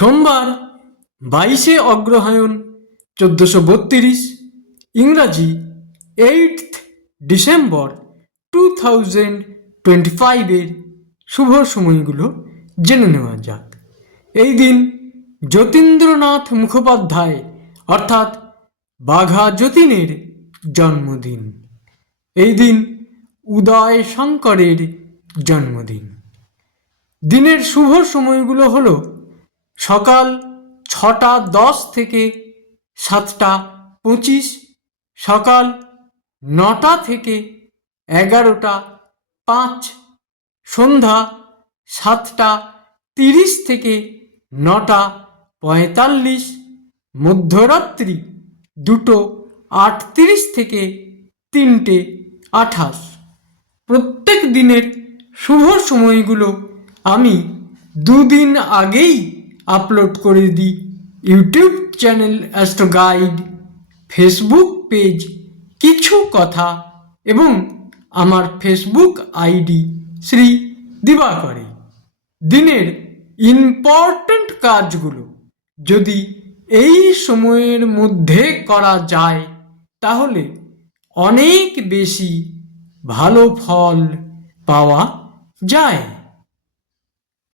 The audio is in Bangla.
সোমবার 22শে অগ্রহায়ণ 1432, ইংরাজি 8th ডিসেম্বর 2025 শুভ সময়গুলো জেনে নেওয়া যাক। এই দিন যতীন্দ্রনাথ মুখোপাধ্যায় অর্থাৎ বাঘা যতীনের জন্মদিন। এই দিন উদয় শঙ্করের জন্মদিন। দিনের শুভ সময়গুলো হলো সকাল 6টা 10 থেকে 7টা 25, সকাল 9টা থেকে 11টা 5, সন্ধ্যা 7টা 30 থেকে 9টা 45, মধ্যরাত্রি 2টো 38 থেকে 3টে 28। প্রত্যেক দিনের শুভ সময়গুলো আমি দুদিন আগেই আপলোড করে দিই YouTube channel astro guide, Facebook page কিছু কথা এবং আমার ফেসবুক আইডি শ্রী দিবাকরে। দিনের ইম্পর্ট্যান্ট কাজগুলো যদি এই সময়ের মধ্যে করা যায় তাহলে অনেক বেশি ভালো ফল পাওয়া যায়।